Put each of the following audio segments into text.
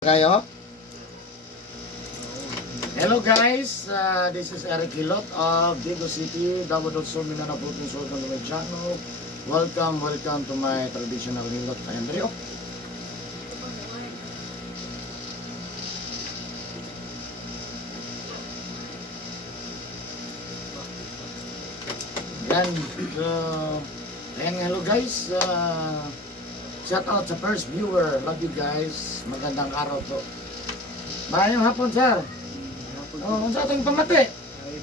Kayo? Hello guys, this is Eric Hilot of Digo City, Davao Sur, Mindanao Province, channel. Welcome to my traditional Hilot. Ayan rin. Yan. Ayan, hello guys. Shout out sa first viewer. Love you guys. Magandang araw to. Maayong hapon, sir. Oh, unsa atong pamati? Ay,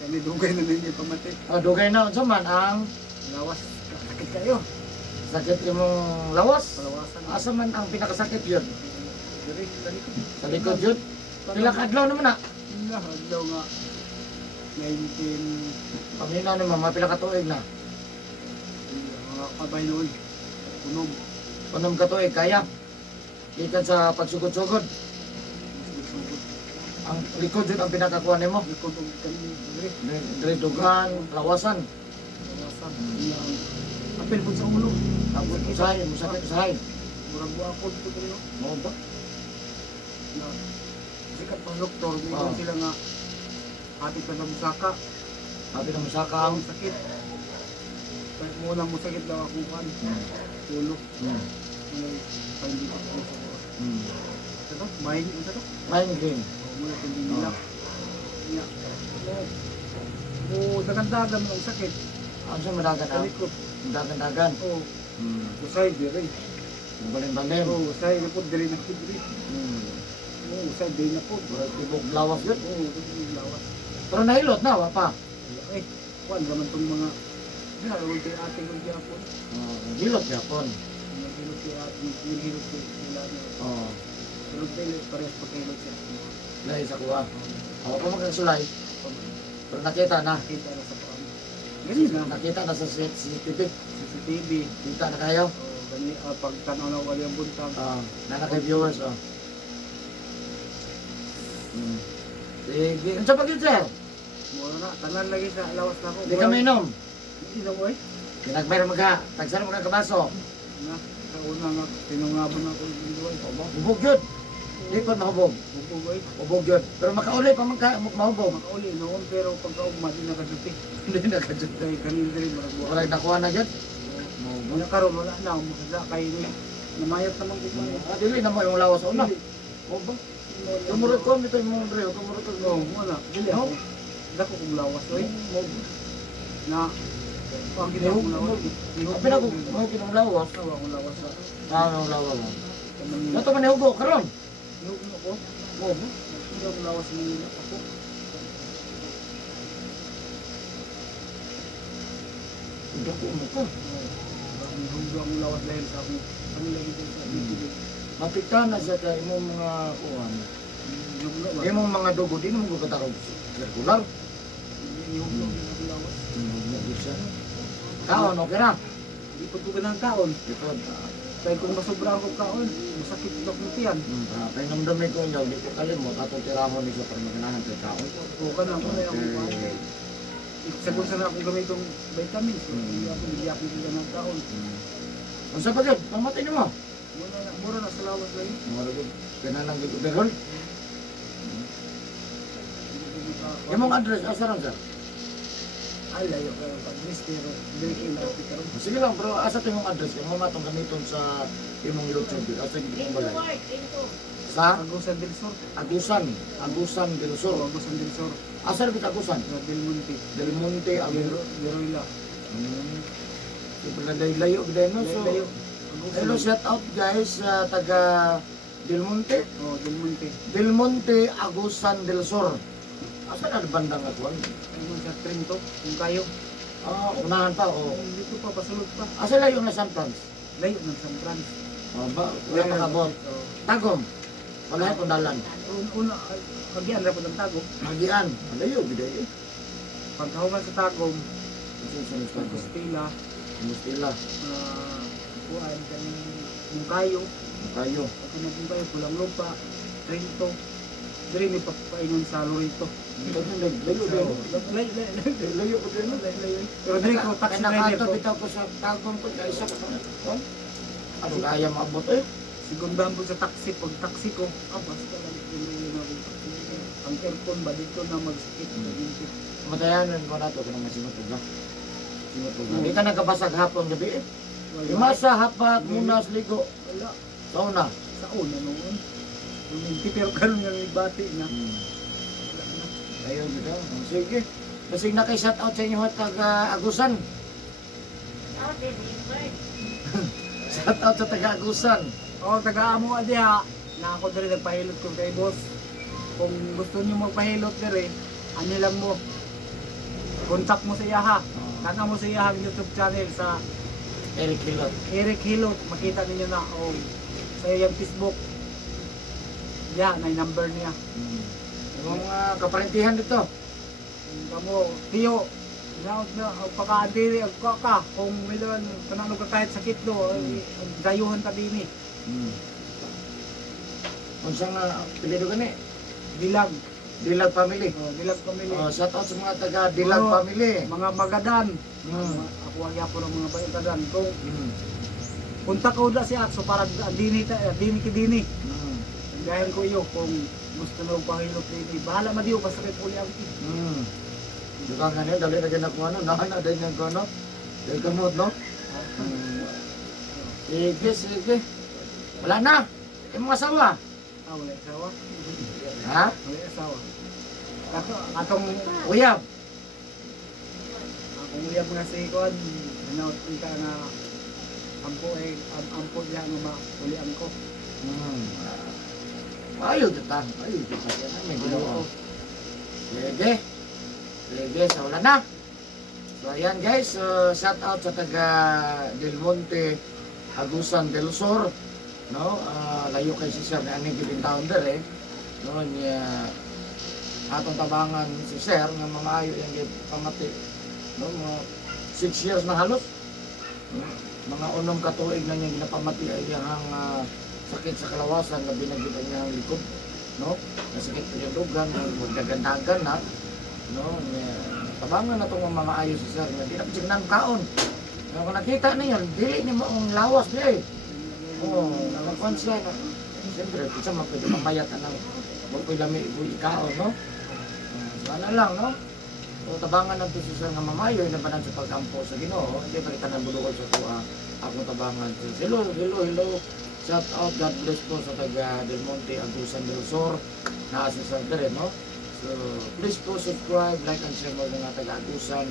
kami dugay na ninyo pamati. Oh, dugay na unsa man ang Lawas, sakit kayo. sakit imong lawas? Palawasan. Asa man ang pinakasakit yun? Diri, dali ko. Sa likod yun? Pila ka adlaw naman na? Adlaw nga. 19, Paminaw ni mama, pila ka tuig na? mga kabay noon. Unom. Unom ka tuig, kaya? Ikan sa pagsugod-sugod. Sugod-sugod. Ang likod yun ang pinakakuha nimo. Likod og kami. Diri, Diri dugan, lawasan. palawasan. Yang apel po sa ulo. Tapos usahay, musakit usahay. Murag buakod po diri. Mo ba? Na sikat pang doktor, Oh. mayroon sila nga atit ka ng musaka. Sabi na musaka ang Ang sakit. Kaya muna mo sakit daw ako kan. Ulo. May pandito ko sa ulo. Ito, mahin ito to. Migraine. Muna hindi nila. Nya. Oh, dagan-dagan ang sakit. Ano sa madagan Sa ang likod. dagan-dagan? Oh, usay diri. Balim-balim. Oh, usay na po diri na po diri. Oh, usay diri na po. Tibok lawas yun. Oh, diri lawas. Pero nahilot na, wapa. Eh, kuan gaman tong mga ulti ating ul gyapon. Hilot yapon. Nagilot si ating nagilot si sila na. Oh, Pero dili parehas pagkilot siya. lahi sa kuha. Ako pa magkasulay. Pero nakita na. Kita na sa kuan. Gani na. Nakita na sa CCTV. CCTV. Kita na kayo. Oh, gani pag tanaw na wali ang buntag. Na kay viewers. Sige. Ano sa pag sir? Mura na, tanan lagi sa lawas na ko. Hindi ka mainom. Hindi na boy. Pinagmayroon mga. Tagsara mga kabaso. Na, sa una nga, tinungabon ako yung boy. Hubog yun. Di pa mahubog. Upo boy. Hubog yun. Pero makauli pa mahubog. Makauli noon, pero pagkaugma di nakasuti. Hindi na kadyo. Dahil kanin diri maragwa. Wala nakuha na dyan. Wala karon wala na, umusada kayo ni. Namayat naman ko pa. Dili na mo yung lawas sa una. O ba? Tumurot ko, ito yung mga bre. Tumurot ko. No, wala. Dili ako. Dako kong lawas oy. Na pag ginawa kong lawas. Sabi na ko, mga kinong lawas. Tawa akong lawas sa. Ang lawas mo. Kanang Nato man ihugo, karon. yung ako. O ba? Hindi ako lawas sa mga ako. Hindi ko mo ka. Ang huwag akong lawas dahil sa akong ano lagi din sa bibig. Mapikta na siya ka imong mga kuhan. Imong mga dugo, di naman ko katarog. Circular. Yung lawas. Hindi siya. Kaon, okay na. Di po tugan ng kaon. Ito, Dahil kung masobra ako kaon, masakit na akong tiyan. kay namdami ko niya, di ko kalimot. Atong tirahon ni siya para maganahan kay kaon. O ka na, ako na akong kaon. Sagot sana akong gamitong vitamins. Hindi ako niliyapin sila ng kaon. Ang sa pagod, pamatay niyo mo. Mura na sa lawas lagi. Maragod, kanalang giguberol. Imong address, asa ron sir? Ay, layo kayo pag-miss, pero hindi kayo lapit ka rin. Sige lang, bro, asa to imong address? Kung mamatong gamiton sa imong YouTube, asa imong balay? Sa Agusan del Sur. Agusan del Sur. Agusan del Sur. Asa rin Agusan? Sa Del Monte. Del Monte, Leroyla. Super na layo, gano'n, no? So, Layo. hello, shout out guys, sa taga Del Monte. Oh, Del Monte. Del Monte, Agusan del Sur. Asa na bandang atuan? Ano sa Trinto, kung kayo. Unahan pa, o. Dito pa, pasulod pa. Asa layo na San Franz? Layo ng San Franz. Ba, wala makabot. Oh. Tagom. Wala ko dalan. Una, kagian na po ng Tagom. Magian. Layo, biday eh. Pagkahuman sa Tagom, Sa Tagom. Pagkastila, Mustila. kuhaan kami Mungkayo. Kayo. Pagka Mungkayo, Pulang Lupa, Trinto. Dari may papainon sa Lorito. Layo din. Layo ko din. Pero dari ko taxi driver Kaya ko. bitaw ko sa Tagom ko. Kaya isa ko. Ano kaya maabot eh? Sigundahan po sa taxi, pag taxi ko, basta lang yun ako. Ang aircon ba dito na magsakit na dito. Matayanan mo na to, kung masimatog ha. Simatog ha. Di ka nagkabasag hapon gabi eh. Wala. Imasa, hapat, munas, ligo. Wala. Sauna. Sa una noon. Pero karoon nga may bati na. Wala na. Ayun dito. Sige. Kasi na kay shout out sa inyo at taga-Agusan. Shout out sa taga-Agusan. Taga-amo diha. Na ako diri nagpahilot ko kay boss. Kung gusto niyo magpahilot diri, ano lang mo. Contact mo sa iya ha. Tanga mo sa iya ang YouTube channel sa Eric Hilot. Eric Hilot. Makita ninyo na sa iyang Facebook. Na yung number niya. Yung mga kaparentihan dito. Kamo, Tiyo, na pagka-andiri, ka, kung may naman, kanano ka kahit sakit do, dayuhan ka din eh. Kung saan nga, pilido ka ni? Dilag, Dilag Family. dilag family. Shout out sa mga taga Dilag Family. Mga magadan. Mm. Ako wag po ng mga magadan. Kung Mm. punta ko da si Akso para dini kidini. Mm. Dahil ko iyo kung gusto na upahilot dini. Bahala ma diyo basta kay puli ang Mm. Di ba nga niya, dali na ganap ko ano, nahan na din yung ano. Dahil kamot, no? Sige, sige. Wala na. Yung mga asawa. wala asawa. Ha? Wala asawa. Atong Uyab. akong uyab nga si Kon, hinaut ka nga ampo diha nga maulian ko. Ayaw kita. Ayaw kita. Yan ang may ginoo. Sige. Sige, so wala na. So ayan guys, shout out sa taga Del Monte, Agusan del Sur. No, layo kay si Sir na aning gibing taon der eh. No, niya atong tabangan si Sir nga mamaayo yang pamati. No, mga 6 years na halos. Mga unom ka tuig na niya ginapamati ay yang sakit sa kalawasan na binagitan niya ang likod. No, nasakit pa yung dugan, magdagandagan na. No, tabangan na itong mamaayo si Sir nga di na ng kaon. Kung nakita niyo, dili ni mo ang lawas niya eh. Oo, nakakuan siya na. Siyempre, isa man pwede mamayat na ng bukoy lami, bukoy ikaw, no? Sana lang, no? So, tabangan na ito si Sir nga mamayo, inabanan sa pagkampo sa Ginoo. Hindi pa kita nang bulukol sa tuwa. Akong tabangan. So, hello. Shout out, God bless po sa taga Del Monte, Agusan del Sur. Na si Sir rin, no? So, please po subscribe, like and share mo nga taga Agusan.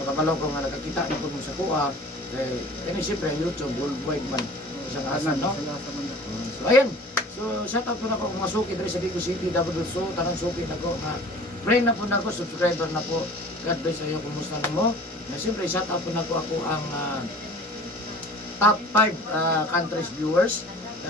Makabalaw ko nga nakakita na po sa kuha. Kaya siyempre, YouTube, worldwide man. Isang asan, no? So, ayan. So, shout out po na po kung masuki dito sa Digo City, Double So, tanang suki na ko nga. Friend na po na ko, subscriber na po. God bless sa iyo, kumusta na mo? Na siyempre, shout out po na po ako ang top 5 countries viewers.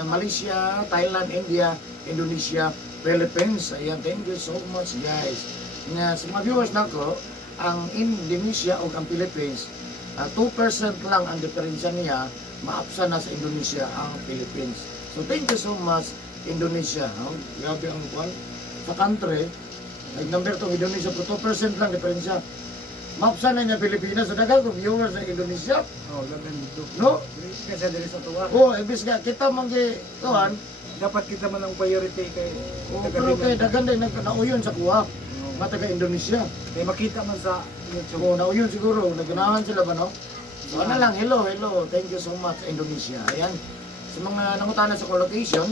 Malaysia, Thailand, India, Indonesia, Philippines. Ayan, thank you so much guys. Nga, sa mga viewers na ko, ang Indonesia o ang Philippines, 2% lang ang diferensya niya, maapsa na sa Indonesia ang Philippines. So thank you so much Indonesia. Grabe ang kwan. Sa country, nag-number itong Indonesia, 2% lang diferensya. Maapsa na niya Pilipinas. So dagal ko viewers sa Indonesia. Gagan dito. No? Kasi diri sa tuwa. Ibig nga, kita manggi, tuhan, Dapat kita man ang priority kay pero kay dagan din nauyon sa kuha. Mga taga Indonesia. Kay makita man sa YouTube. So, nauyon siguro, naganahan sila ba, no? So, ano lang, hello, thank you so much, Indonesia. Ayan, sa mga nangutana sa location,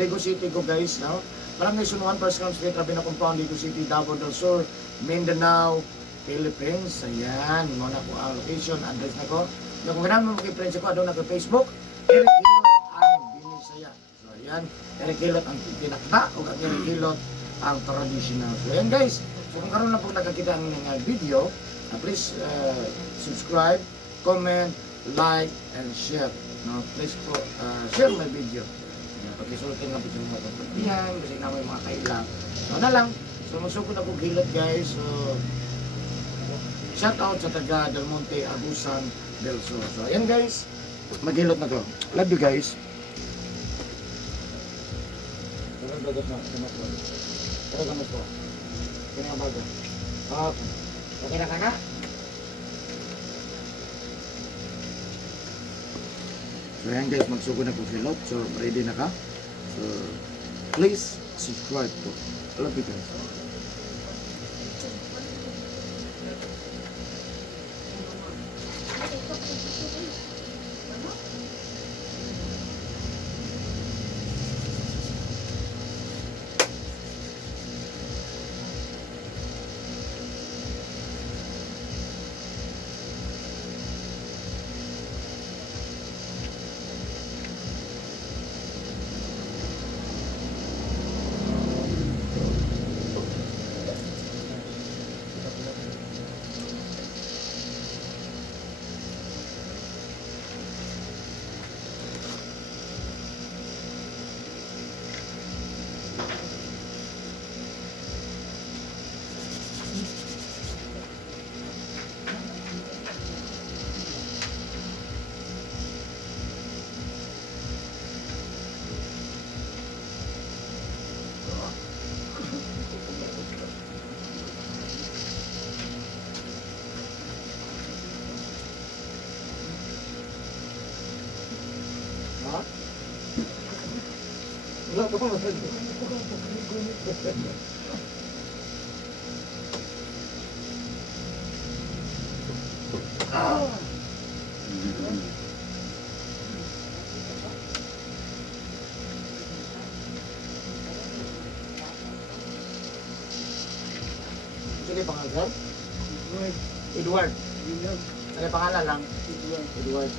Dago City ko guys, no? Barangay Sunuan, First Camp Street, Rabina Compound, Dago City, Davao del Sur, Mindanao, Philippines. Ayan, muna po ang location, address na ko. Kung ganahan mo mag-friends ako, doon na ko Facebook, Eric Hilot ang Binisaya. So, ayan, Eric Hilot ang pinakta, o Eric Hilot ang traditional. So, ayan guys, so kung karoon na po nakakita ng video, please subscribe, comment, like, and share. No, please po, share my video. Pagkisultin nga po sa mga kapatihan, kasi namin mga kailang. So, na lang. So, magsugod ako Hilot guys. So, shout out sa taga Del Monte, Agusan del Sur. So, ayan guys, maghilot na ko. Love you guys. Pero dagat na, pero gamas po. Kaya nga bago. Okay. Okay na ka na? So yan guys, magsugod na po hilot. So ready na ka? So please subscribe po. I love you guys. Ha? Wala ka pa Sige, pangalan? Edward. Ano pangalan lang? Edward.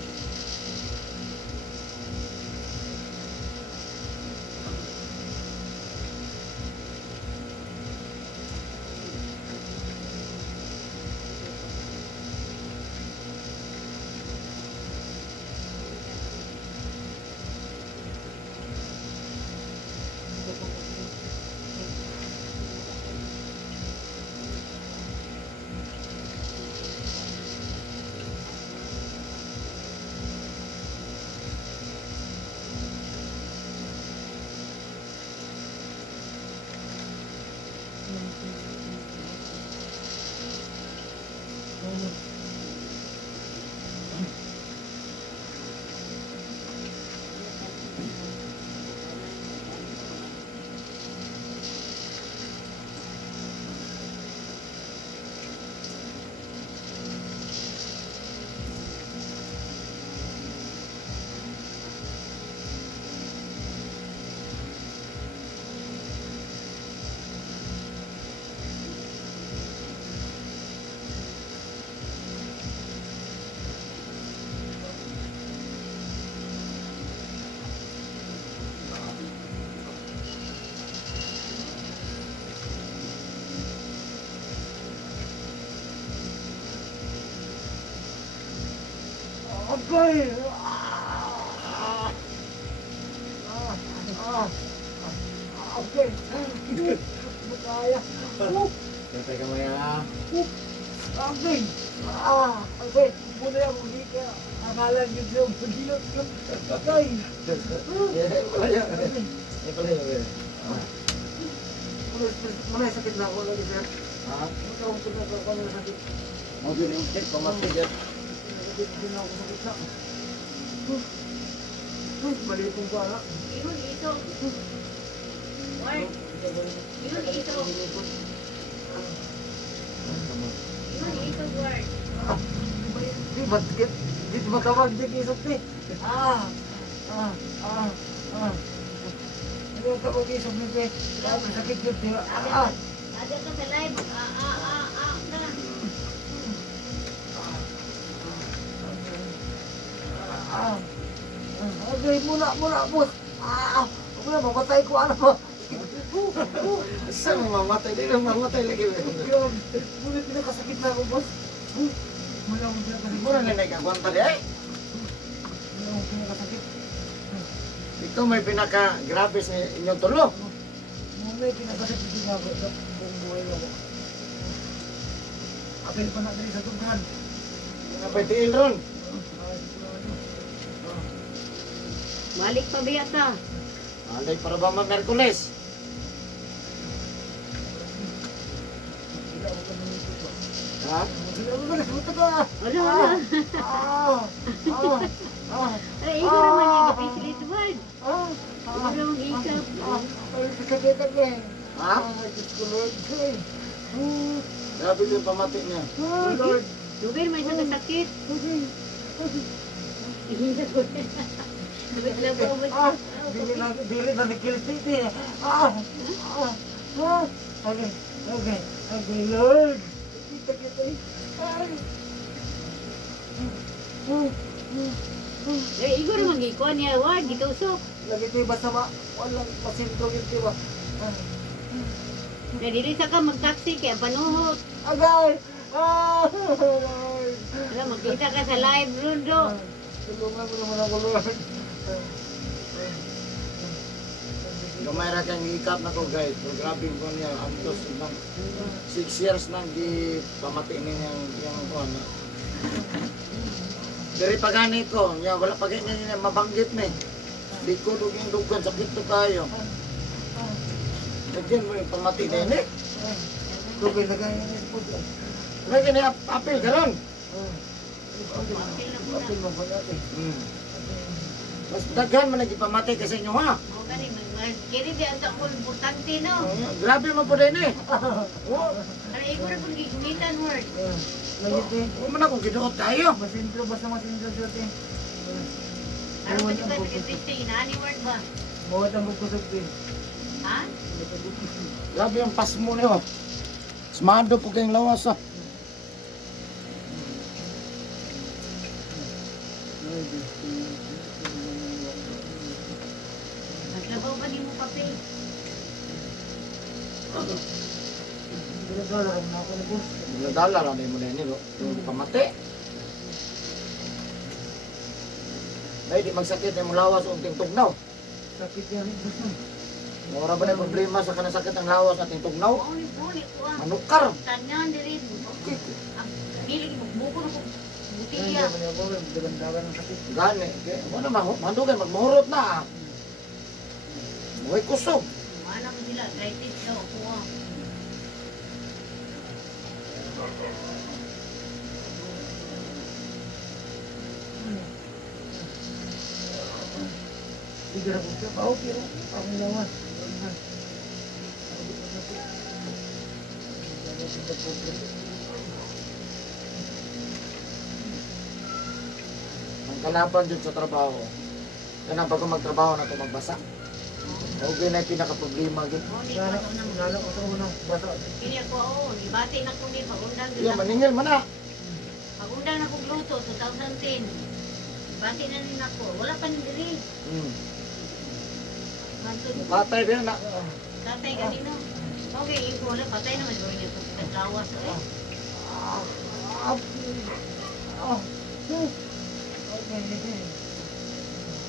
Okay. Okay. Kaya. Siyempre ka maya. Okay. Okay. Muna yung hindi ka. Akala nyo yung pagilot ko. Okay. Wala yan. Wala yan. Muna yung sakit na ako lagi, sir. Ha? Magkawang ko na ako ng sakit. Mobil yung check, pamatigit. Hindi na ako sakit na. Mali kong pala. Yun, ito. Ward. Yun, ito. Yun, ito, Ward. Di matigit. Di matawag di kisot ni. Hindi ang tawag kisot ni pe. Sakit yun. Ada ka sa live. Na. Okay, muna, boss. Muna, mamatay ko, ano mo. Saan mo mamatay? Di na mamatay lagi. Muna, pinakasakit na ako, boss. Muna akong pinakasakit. Mura na nagkagwanta di ay. Muna akong pinakasakit. Ito may pinaka-grabe sa inyong tulo. Muna, pinakasakit din ako sa buong buhay ako. Apel pa natin sa tungkan. Napatiil ron. Balik pa biya ta. Alay para ba Ha? Buta ka. Wala, wala. Ay, ikaw naman yung gipisit, Ward. Ikaw naman ikap. Ha? Grabe yung pamati niya. Lord. Dugay may isang kasakit. Ihina ko. Sabit lang ko. Dili na nakiliti. Okay, Lord. Kita kita. Eh, ikaw naman gikuan niya, Ward. Gitusok. Lagi ito basta walang pasintro gitu ba? Nadili sa ka mag-taxi kaya panuhot. Agay! Lord! Wala, magkita ka sa live, Rundo. Tulungan mo naman ako, Lord. Gamay ra kang ikap na ko guys. So, grabe ko niya. Antos ng 6 years nang di pamati niya yung kuhan. Diri pa gani ko. Niya, wala pa ganyan niya mabanggit ni. Di ko duging dugan. Sakit to kayo. Nagyan mo yung pamati na yun eh. Tubig na ganyan yung po. May gani apil karon. Apil mo ba natin? Mas daghan man lagi pamati kasi inyo ha. O, gani, kini di ang takol importante, no? Grabe mo po din eh. Ano, ikaw na pong gigmitan, Ward. Lagi ito eh. Huwag mo na kung ginuot tayo. Masintro, basta masintro siya ito eh. Ano pa yung nag-triste, inaani, Ward ba? Bawat ang bugkusog ito eh. Ha? Grabe yung pas mo niyo. Smado po kayong lawas ah. Naglabaw ba di mo papel? Ginagala rin na ako na boss. Dala lang mo din nilo. Yung pamati. Dahil di magsakit na yung lawas unting tugnaw. Sakit yan rin boss. Mura ba na yung problema sa kanang sakit ng lawas at yung tugnaw? Ulit ko ah. Manukar. Tanyan, dili. Dili, buko na ko. Hindi Butilya. naman yung ako, dagan-dagan ng sakit. Gani. Wala mahandugan. Magmuhurot na ah. Huwag kusog. Mana mo sila, arthritis daw ako ah. Sige na boss. Okay na. Ang lawas. Ang kalaban dyan sa trabaho. Kaya bago magtrabaho na ito magbasa. Okay na yung pinaka-problema dyan. Ulit Lalo ko na. lalo ko sa unang basa. Kini ako, ibati na ko ni pagundang Iya, maningil man na. Pagundang na ko Bluetooth 2010. Ibati na rin ako. Wala pa ni diri. Mantun. Patay ba na? Tatay kanino. Okay, iko wala patay naman gawin niya kung naglawas eh.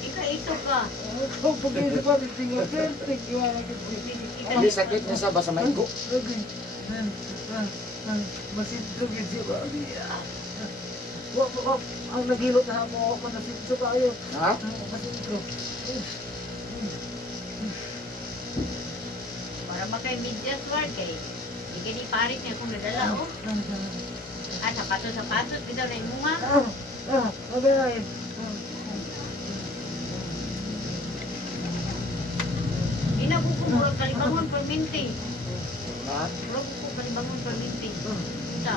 Ika ito ka. Pag-ibig pa, tingnan. Thank you. Hindi sakit niya sa basa mainggo. Okay. Masintro yun siya. Ang nagilot na mo ako na sintro kayo. Ha? Masintro. Para makay medyas work eh. Hindi ni parit niya kung nadala oh. Ah, sapatos, bitaw na yung munga. Okay. Inabuko kalibangon perminti. Ha? Murag ko kalibangon perminti. Isa.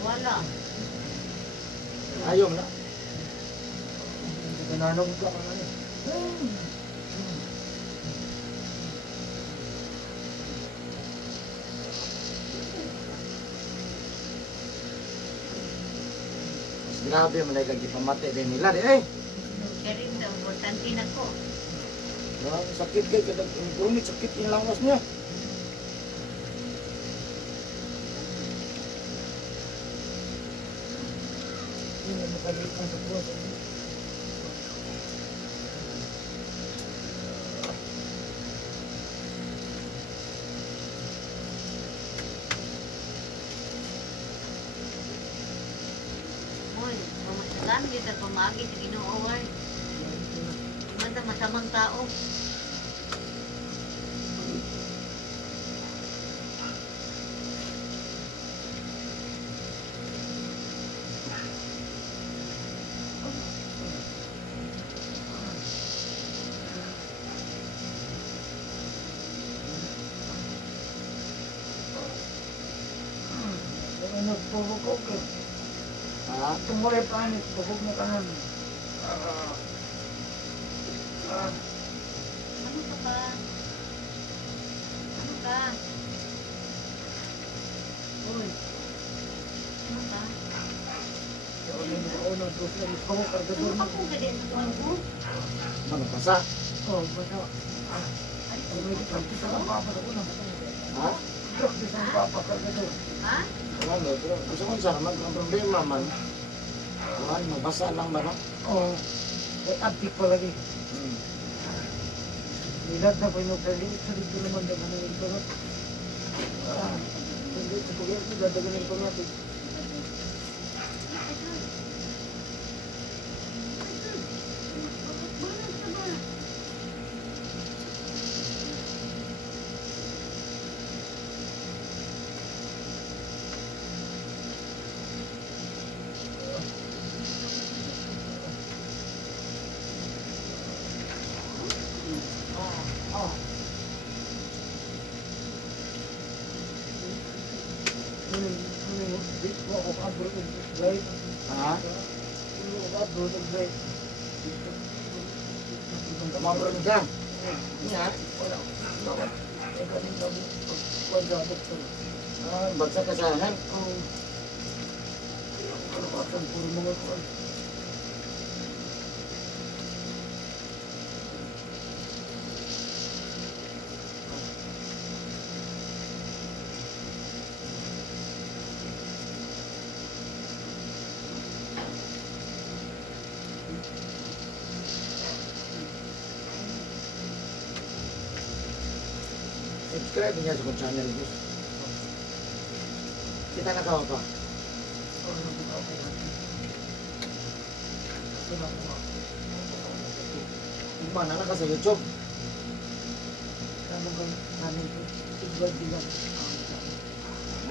Wala. Ayaw na. Nanong ka ka na. Grabe man lagi pamati din nila eh. Siya rin daw, importante na ko. Grabe sakit kay kada rumit sakit yung lawas niya. Hindi mo kalit ang support. Hoy, mamasagan dito pamagi sa Ginoo Ward. Manda masamang tao. Ano, pupuk ko. Ha? Tumulay pa ni, pupuk mo kanon. Ano ka ba? Ano ka? Uy, Ano ka? una, dos, tres, pupuk ka Ano ka po ka din sa tuwan ko? Ano pasa? Oh, basta. Ay, May practice sa papa sa una. Ha? Practice sa papa ka gado. ha? Ano, pero gusto ko sa ang problema man. Kuhan, mabasa lang ba no? Oh, may antik pa lagi. Hmm. Nilat na pinagkali, sa dito naman dagan ng internet. Hindi, sa kuya, dadagan ng internet. Ha? Tumabron ka? Nga? Bagsa ka sa akin? Subscribe niya sa kong channel, boss. Kita na ka pa. Mana na ka sa YouTube?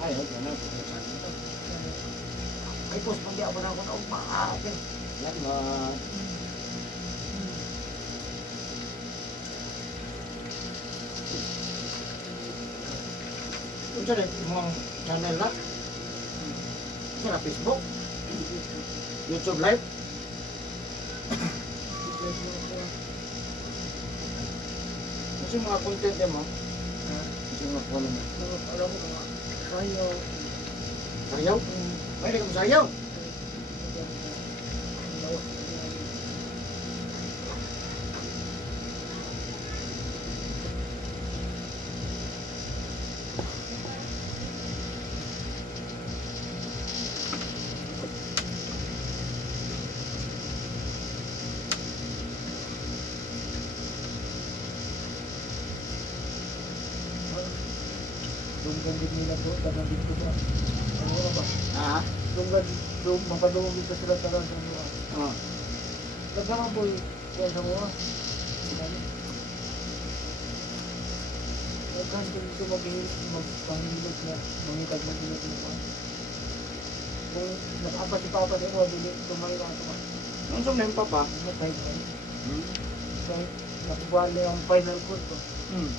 Ay, okay na. Ay, boss, pagya ako na ako na umaate. Yan, ma... Kung saan yung channel na? Sa Facebook? YouTube Live? Kasi mga content mo? Kasi mga ano mo? Alam mo nga, kayo, Sayaw? May hindi ka mo sayaw? Dunggan din nila po, tanong dito ba? Ano ba? Ha? Dunggan, mapadunggan dito sila talaga sa mga. Oh. Nagkama po kaya sa mga. Nagkan din dito magpangilot na, mangitag magilot na mga. Kung nakapa si Papa din, dili tumayo ka ito ba? Ang sumlim pa pa? Matay ka. Hmm? So, nakubuhan na yung final court ko. Hmm.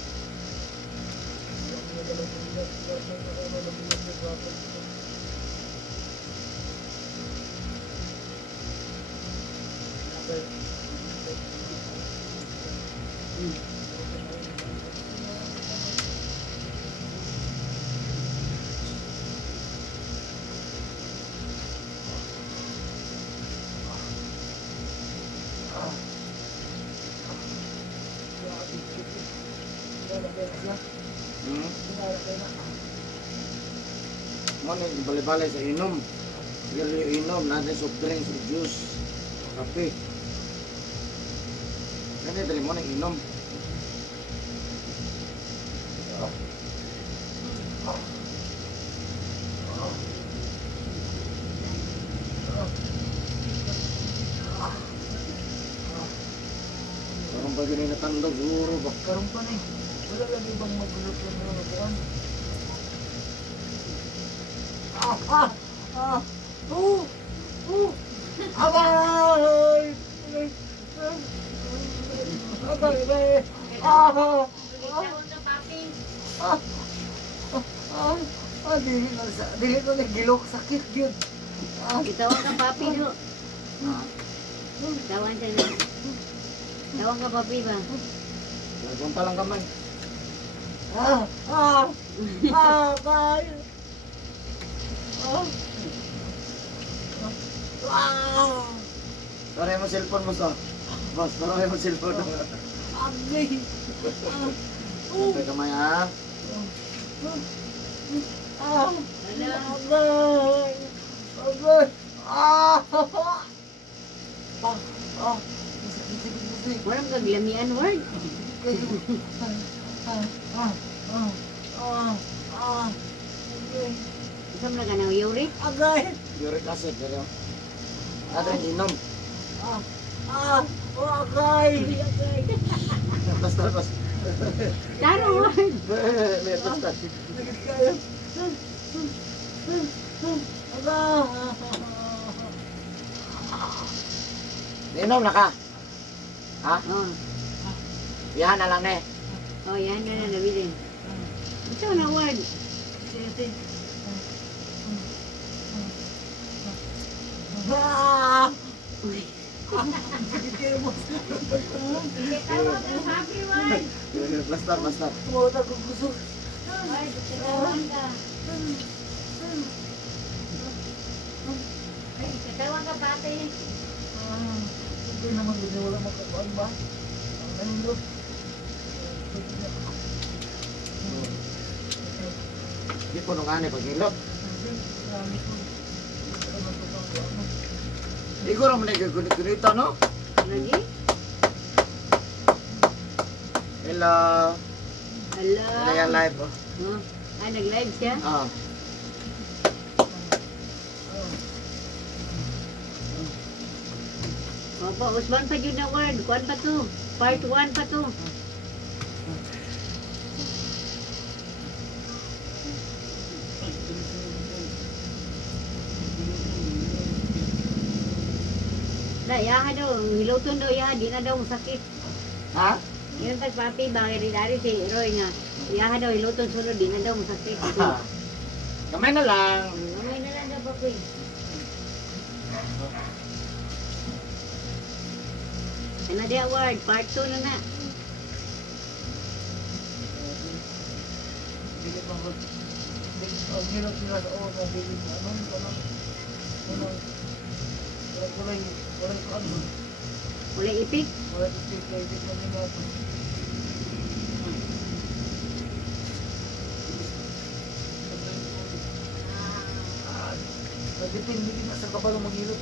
Hmm? Mana balik-balik sa inom. Sige inom, nanti soft drinks, juice, kape. Nanti dari mana inom? Parang bagay na natandog siguro ba? Karoon pa na eh. Wala lang ibang magulot ng mga buwan. Abay! Abay! Ulit ako to, papi. Dili ko na gilok sakit yun. Itawan ka papi do. Tawan siya na. Tawan ka papi ba? Punta lang kamay. Kaya. Taray mo cellphone mo sa. Boss, taray mo cellphone mo. Agay. Punta kamay ha. Ano? Agay. Agay. Walang kaglamian word. Isam na ka ng uric. Agay. Uric acid, pero. Adren inom. Agay. Basta, basta. Taro word. Basta. Nagit kayo. Inom na ka. Ha? Oh. Yan na lang eh. Oh, yan na na nabilin. Ito na word. Happy word. Basta, basta. Wala ko gusto. Word, katawan ka. Ay, katawan ka pati. Hindi naman gusto wala makapaan ba? Ang nandot. Di po nung ani paghilot. Ikaw naman nagkagunit-gunita, no? Lagi? Hello. Hello. Kaya live, oh. Oh. Ah, nag-live siya? Ah. Opo, usban pa yun na word. Kuan pa to. Part 1 pa to. Na, yaha daw. Hiluton daw yaha. Di na daw sakit. Ha? Yun pag papi, bakit dari si Roy nga. Yaha daw, hiluton sunod. Di na daw sakit. Kamay na lang. Mamay na lang daw papi. Ano di award? Part 2 na na. Hindi pa ko. Ang hirap nila sa oras na bigit na. Ano? Wala ko ano. Wala ipik. Wala ko ipik na nila ito. Nagdipindi na sa kapal maghilot.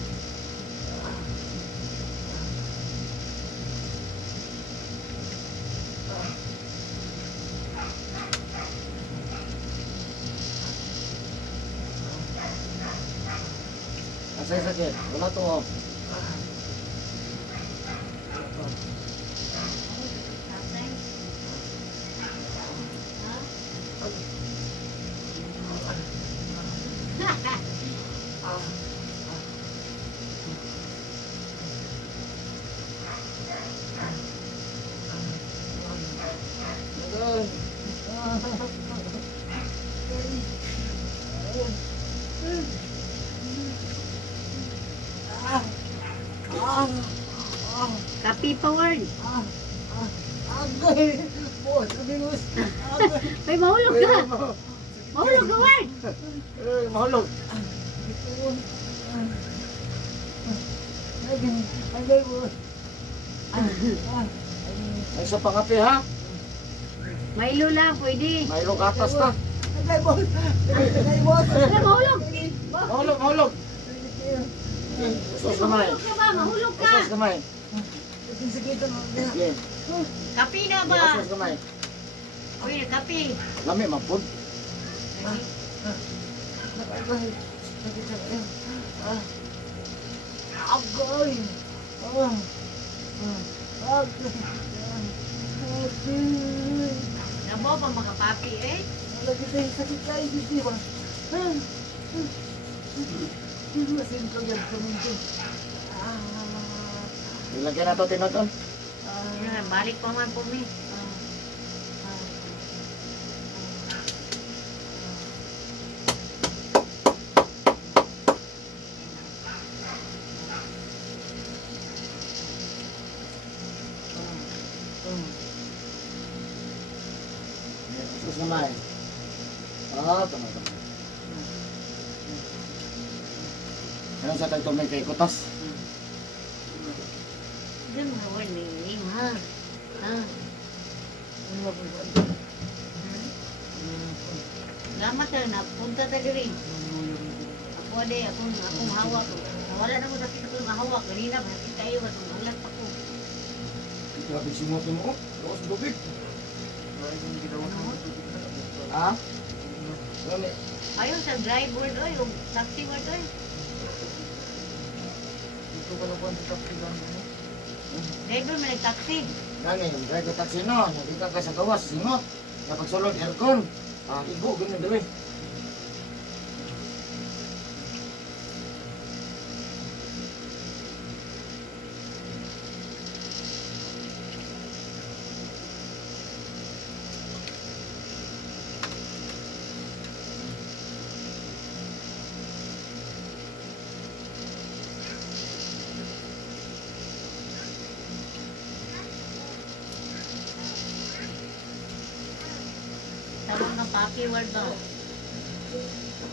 Asay sakit. Wala to, oh. Kapi pa word. Agay! Boss, abingus! Agay! Ay, mahulog ka. Mahulog ka word. Mahulog. Agay, boss! Ay, sa pangapi, ha? Milo lang, pwede. Mayroong katas ta. Agay, boss! Agay, boss! Wala, mahulog. Mahulog, mahulog. Usos kamay. Mahulog ka ba? Mahulog ka. Usos kamay. Sige, Sige. Kapi na ba? Usos kamay. Uy, kapi. Lami, mapod. Agay! Nabo pa mga papi eh. Lagi tayo sakit tayo dito ba? Masin ko yan kuminto. Ilagyan na to, tinodon. Yan, balik pa man po mi. Tapos naman. Ah, tama. Ano sa tayo may kay kutas? Diyan mo warning, ha? Ha? Salamat na, napunta ta diri. Ako ade, akong hawak. Wala na ko sakit ko nga hawak. Ganina, bakit kayo, matong ulat pa ko. Grabe si mo mo. Lakas tubig. Ha? Ano? Ayaw sa driver doy, yung taxi mo doy. Driver mo nag-taxi. Gani, drive ka taxi no. Nandito ka sa gawas, singot. Kapag sulod, aircon. Ah, igo, ganun dali. Tawag ng papi word ba?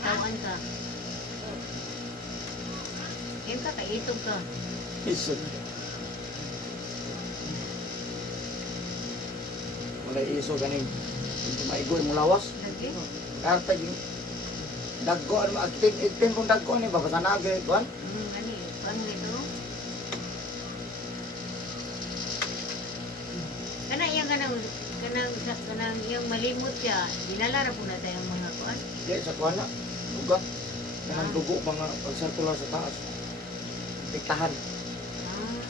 Tawan ka. Kaya ka, kaitog ka. Isod. Wala iso ganing. Hindi maigoy mo lawas. Lagi? Karta yung dagkoan mo. Agtin kong dagkoan eh. Babasa na agad ito. Ani, paano ito? Kanang iyang malimot siya, dinala na po na tayong mga kuan. Hindi, sa kuwan na. Ugat. Kanang dugo mga pag-circular sa taas. Tiktahan. Ah,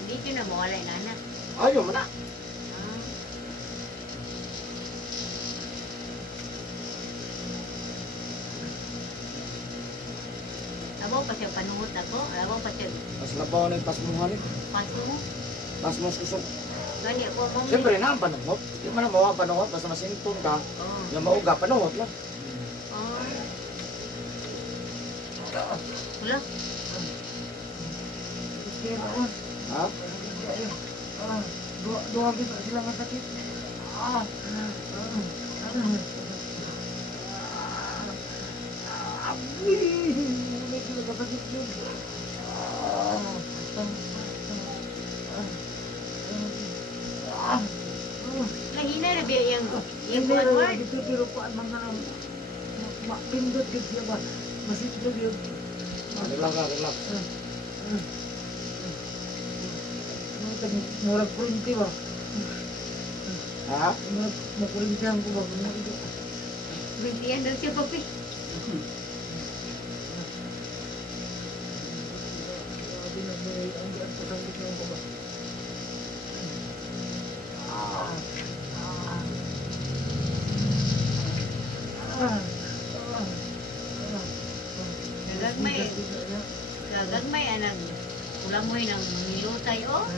hindi siya na mawala yung anak. Ayaw mo na. Ah. Abaw pa siya panuhot ako, abaw pa siya Mas labaw na yung pasmuhan eh. paso. Pasmus kusog. Gani ako mo. Siyempre na ang panuhot. Hindi man na mawa ang panuhot. Basta masintong ka. Oh. Yung mauga, panuhot lang. Oh. Wala. Ha? Dua kita sila nga sakit. Muna sila nga sakit yun. Lahina na biya yung Hindi kuan rin, word. dito pero kuan man na pindot yun siya ba? Masitlo yun. Relax ka, relax. Murag kurinti ba? Ha? Murag makurintihan ko ba? Bintiyan daw siya papi. Gagagmay anang kulamoy ng nilutay oh.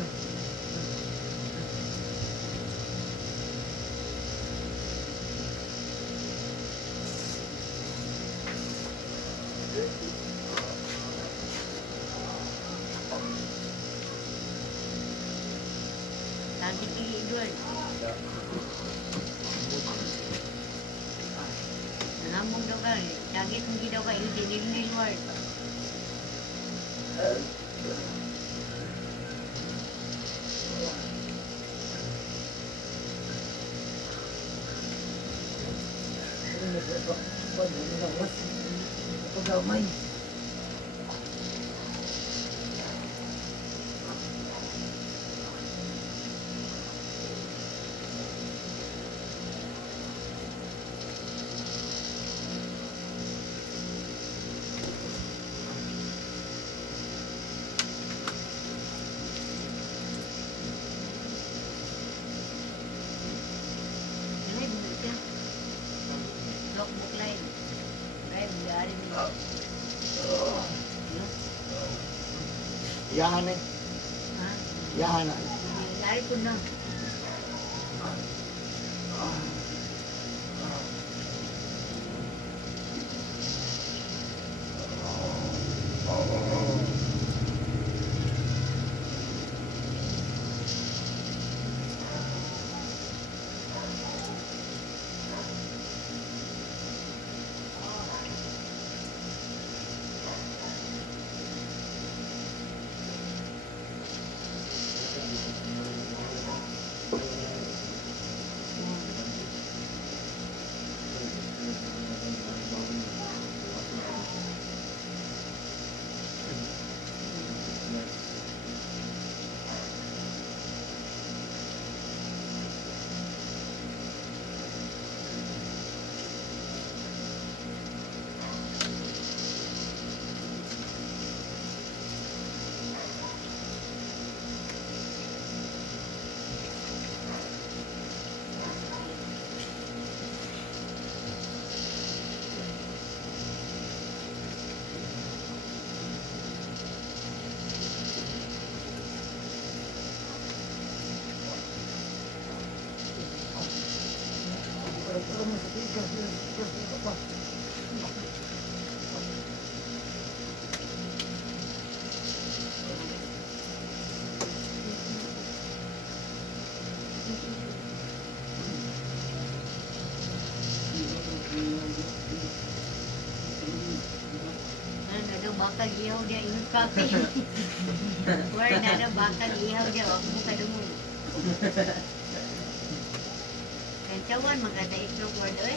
Lagi pili doon. Nalambong daw ka. Lagi kung daw ka hindi nililward. Pagkamay. Live mo siya. Logbook live. Live, yari mo. Yahan eh. Ha? Yahan na. Yari ko na. Ada bakal ihaw dia ingat kape. Wala na ada bakal ihaw dia ako mo kadungo. Kancawan maganda itlog word eh.